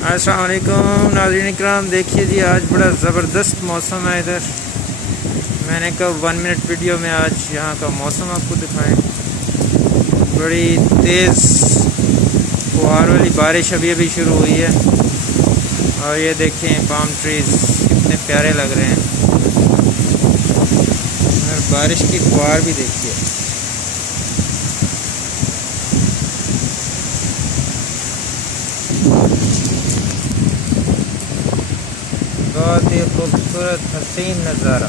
अस्सलाम वालेकुम नाज़रीन इकराम। देखिए जी, आज बड़ा ज़बरदस्त मौसम है इधर। मैंने कहा 1 मिनट वीडियो में आज यहाँ का मौसम आपको दिखाएं। बड़ी तेज़ फुहार वाली बारिश अभी अभी शुरू हुई है और ये देखें पाम ट्रीज़ कितने प्यारे लग रहे हैं और बारिश की फुहार भी देखिए। बहुत ही खूबसूरत हसीन नज़ारा।